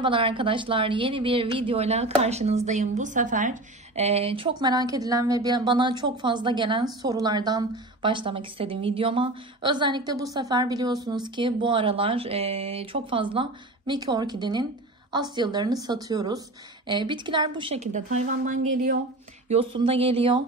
Merhabalar arkadaşlar, yeni bir videoyla karşınızdayım. Bu sefer çok merak edilen ve bana çok fazla gelen sorulardan başlamak istedim videoma. Özellikle bu sefer biliyorsunuz ki bu aralar çok fazla Miki Orkide'nin asyalarını satıyoruz. Bitkiler bu şekilde Tayvan'dan geliyor, yosunda geliyor,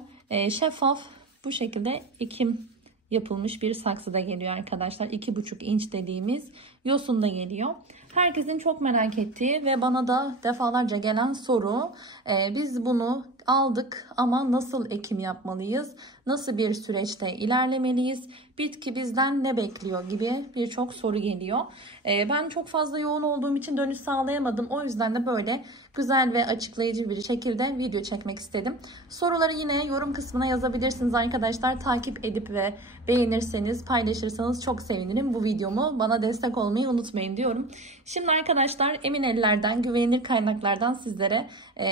şeffaf bu şekilde ekim yapılmış bir saksıda geliyor arkadaşlar. 2,5 inç dediğimiz yosunda geliyor. Herkesin çok merak ettiği ve bana da defalarca gelen soru, biz bunu aldık ama nasıl ekim yapmalıyız? Nasıl bir süreçte ilerlemeliyiz? Bitki bizden ne bekliyor gibi birçok soru geliyor. Ben çok fazla yoğun olduğum için dönüş sağlayamadım. O yüzden de böyle güzel ve açıklayıcı bir şekilde video çekmek istedim. Soruları yine yorum kısmına yazabilirsiniz arkadaşlar. Takip edip ve beğenirseniz, paylaşırsanız çok sevinirim. Bu videomu bana destek olmayı unutmayın diyorum. Şimdi arkadaşlar emin ellerden, güvenilir kaynaklardan sizlere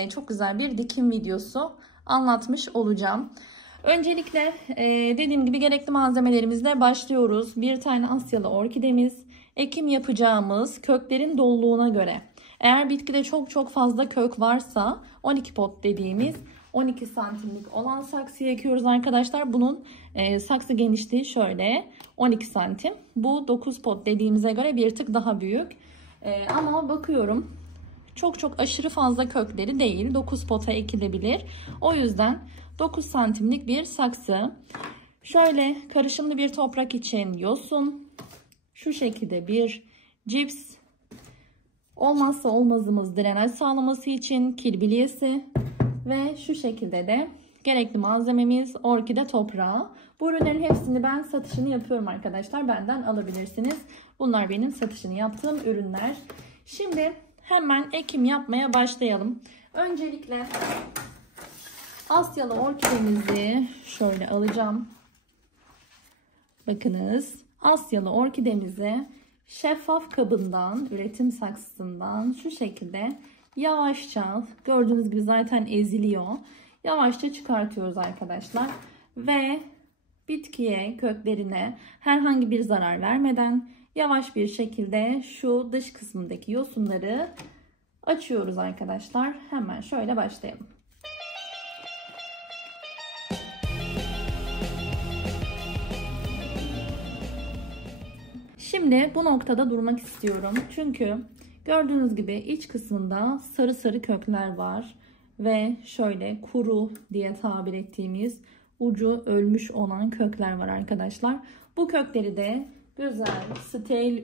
çok güzel bir dikim videosu anlatmış olacağım. Öncelikle dediğim gibi gerekli malzemelerimizle başlıyoruz. Bir tane Asyalı orkidemiz, ekim yapacağımız köklerin doluluğuna göre. Eğer bitkide çok fazla kök varsa 12 pot dediğimiz 12 santimlik olan saksıya ekiyoruz arkadaşlar. Bunun saksı genişliği şöyle 12 santim. Bu 9 pot dediğimize göre bir tık daha büyük. Ama bakıyorum çok aşırı fazla kökleri değil. 9 pota ekilebilir. O yüzden 9 santimlik bir saksı. Şöyle karışımlı bir toprak için yosun. Şu şekilde bir cips. Olmazsa olmazımız drenaj sağlaması için kil bilyesi. Ve şu şekilde de gerekli malzememiz orkide toprağı. Bu ürünlerin hepsini ben satışını yapıyorum arkadaşlar. Benden alabilirsiniz. Bunlar benim satışını yaptığım ürünler. Şimdi hemen ekim yapmaya başlayalım. Öncelikle Asyalı orkidemizi şöyle alacağım. Bakınız, Asyalı orkidemizi şeffaf kabından, üretim saksısından şu şekilde yavaşça, gördüğünüz gibi zaten eziliyor. Yavaşça çıkartıyoruz arkadaşlar. Ve bitkiye, köklerine herhangi bir zarar vermeden yavaş bir şekilde şu dış kısmındaki yosunları açıyoruz arkadaşlar. Hemen şöyle başlayalım. Şimdi bu noktada durmak istiyorum. Çünkü gördüğünüz gibi iç kısmında sarı kökler var. Ve şöyle kuru diye tabir ettiğimiz ucu ölmüş olan kökler var arkadaşlar. Bu kökleri de güzel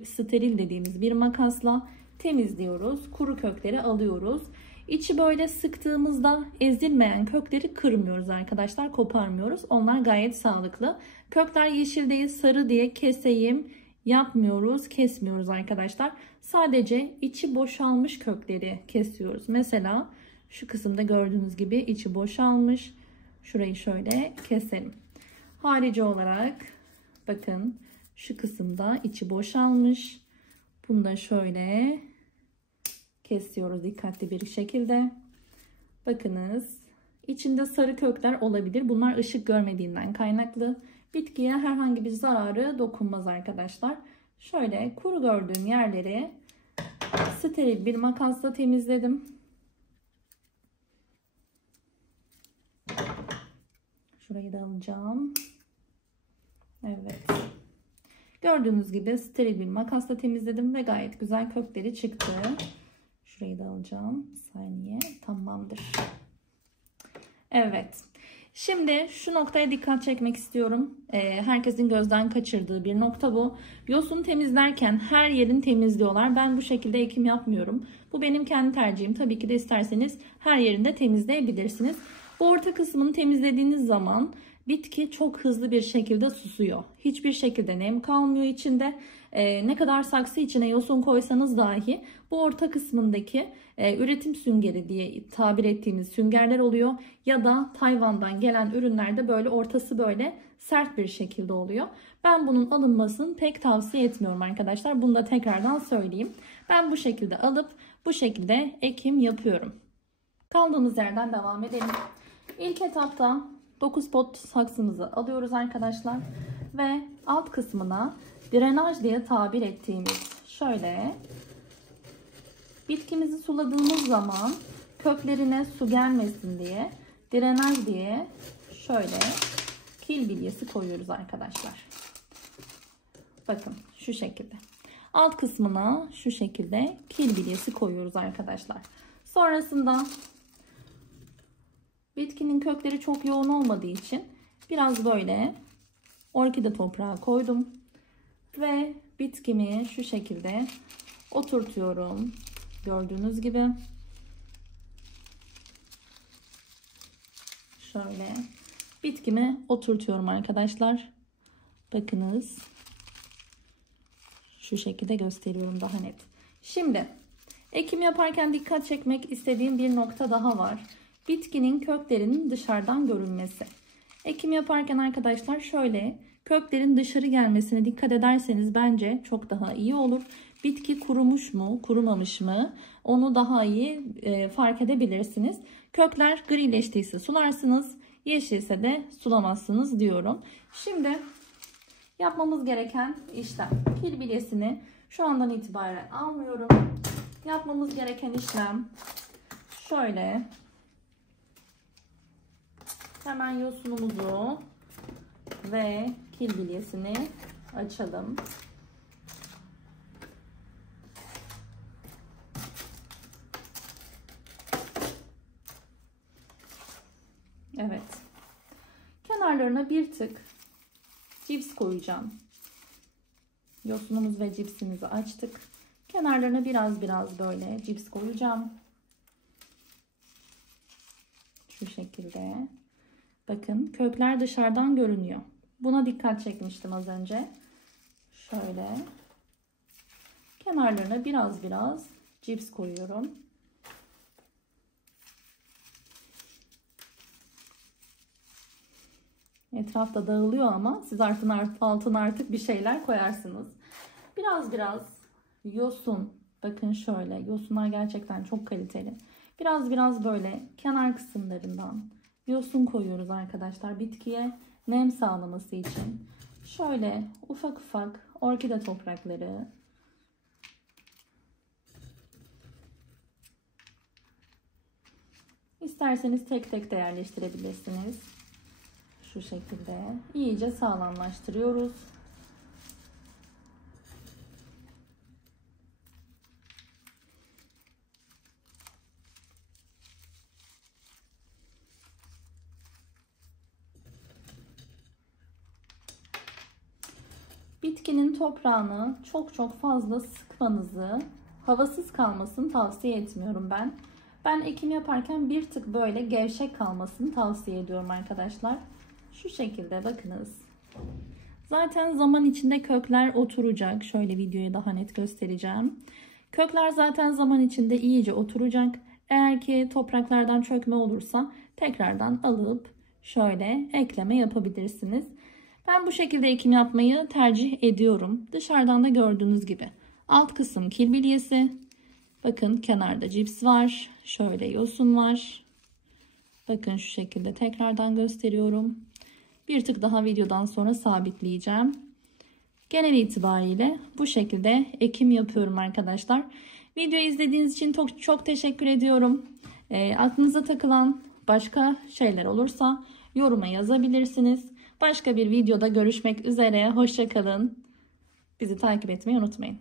steril dediğimiz bir makasla temizliyoruz. Kuru kökleri alıyoruz. İçi böyle sıktığımızda ezilmeyen kökleri kırmıyoruz arkadaşlar. Koparmıyoruz. Onlar gayet sağlıklı. Kökler yeşil değil sarı diye keseyim yapmıyoruz, kesmiyoruz arkadaşlar. Sadece içi boşalmış kökleri kesiyoruz. Mesela şu kısımda gördüğünüz gibi içi boşalmış. Şurayı şöyle keselim. Harici olarak bakın şu kısımda içi boşalmış. Bunu da şöyle kesiyoruz dikkatli bir şekilde. Bakınız içinde sarı kökler olabilir. Bunlar ışık görmediğinden kaynaklı. Bitkiye herhangi bir zararı dokunmaz arkadaşlar. Şöyle kuru gördüğüm yerleri steril bir makasla temizledim. Şurayı da alacağım. Evet. Gördüğünüz gibi steril bir makasla temizledim ve gayet güzel kökleri çıktı. Şurayı da alacağım. Bir saniye. Tamamdır. Evet. Şimdi şu noktaya dikkat çekmek istiyorum. Herkesin gözden kaçırdığı bir nokta bu. Yosun temizlerken her yerini temizliyorlar. Ben bu şekilde ekim yapmıyorum. Bu benim kendi tercihim. Tabii ki de isterseniz her yerinde temizleyebilirsiniz. Bu orta kısmını temizlediğiniz zaman bitki çok hızlı bir şekilde susuyor. Hiçbir şekilde nem kalmıyor içinde. Ne kadar saksı içine yosun koysanız dahi bu orta kısmındaki üretim süngeri diye tabir ettiğimiz süngerler oluyor. Ya da Tayvan'dan gelen ürünlerde böyle ortası böyle sert bir şekilde oluyor. Ben bunun alınmasını pek tavsiye etmiyorum arkadaşlar. Bunu da tekrardan söyleyeyim. Ben bu şekilde alıp bu şekilde ekim yapıyorum. Kaldığımız yerden devam edelim. İlk etapta 9 pot saksımızı alıyoruz arkadaşlar. Ve alt kısmına drenaj diye tabir ettiğimiz şöyle Bitkimizi suladığımız zaman köklerine su gelmesin diye, direnir diye şöyle kil bilyesi koyuyoruz arkadaşlar. Bakın şu şekilde. Alt kısmına şu şekilde kil bilyesi koyuyoruz arkadaşlar. Sonrasında bitkinin kökleri çok yoğun olmadığı için biraz böyle orkide toprağı koydum. Ve bitkimi şu şekilde oturtuyorum. Gördüğünüz gibi. Şöyle bitkimi oturtuyorum arkadaşlar. Bakınız. Şu şekilde gösteriyorum daha net. Şimdi ekim yaparken dikkat çekmek istediğim bir nokta daha var. Bitkinin köklerinin dışarıdan görünmesi. Ekim yaparken arkadaşlar şöyle köklerin dışarı gelmesine dikkat ederseniz bence çok daha iyi olur. Bitki kurumuş mu, kurumamış mı onu daha iyi fark edebilirsiniz. Kökler grileştiyse sularsınız, yeşilse de sulamazsınız diyorum. Şimdi yapmamız gereken işlem. Kil bilyesini şu andan itibaren almıyorum. Yapmamız gereken işlem şöyle. Hemen yosunumuzu ve kil bilyesini açalım. Evet. Kenarlarına bir tık cips koyacağım. Yosunumuz ve cipsimizi açtık. Kenarlarına biraz böyle cips koyacağım. Şu şekilde. Bakın kökler dışarıdan görünüyor. Buna dikkat çekmiştim az önce. Şöyle. Kenarlarına biraz cips koyuyorum. Etrafta dağılıyor ama siz altına artık bir şeyler koyarsınız. Biraz yosun. Bakın şöyle. Yosunlar gerçekten çok kaliteli. Biraz böyle kenar kısımlarından yosun koyuyoruz arkadaşlar bitkiye nem sağlaması için. Şöyle ufak orkide toprakları. İsterseniz tek tek de yerleştirebilirsiniz. Şu şekilde iyice sağlamlaştırıyoruz. Bitkinin toprağını çok fazla sıkmanızı, havasız kalmasını tavsiye etmiyorum ben. Ben ekim yaparken bir tık böyle gevşek kalmasını tavsiye ediyorum arkadaşlar. Şu şekilde bakınız. Zaten zaman içinde kökler oturacak. Şöyle videoyu daha net göstereceğim. Kökler zaten zaman içinde iyice oturacak. Eğer ki topraklardan çökme olursa tekrardan alıp şöyle ekleme yapabilirsiniz. Ben bu şekilde ekim yapmayı tercih ediyorum. Dışarıdan da gördüğünüz gibi. Alt kısım kil bilyesi. Bakın kenarda cips var. Şöyle yosun var. Bakın şu şekilde tekrardan gösteriyorum. Bir tık daha videodan sonra sabitleyeceğim. Genel itibariyle bu şekilde ekim yapıyorum arkadaşlar. Videoyu izlediğiniz için çok teşekkür ediyorum. Aklınıza takılan başka şeyler olursa yoruma yazabilirsiniz. Başka bir videoda görüşmek üzere. Hoşça kalın. Bizi takip etmeyi unutmayın.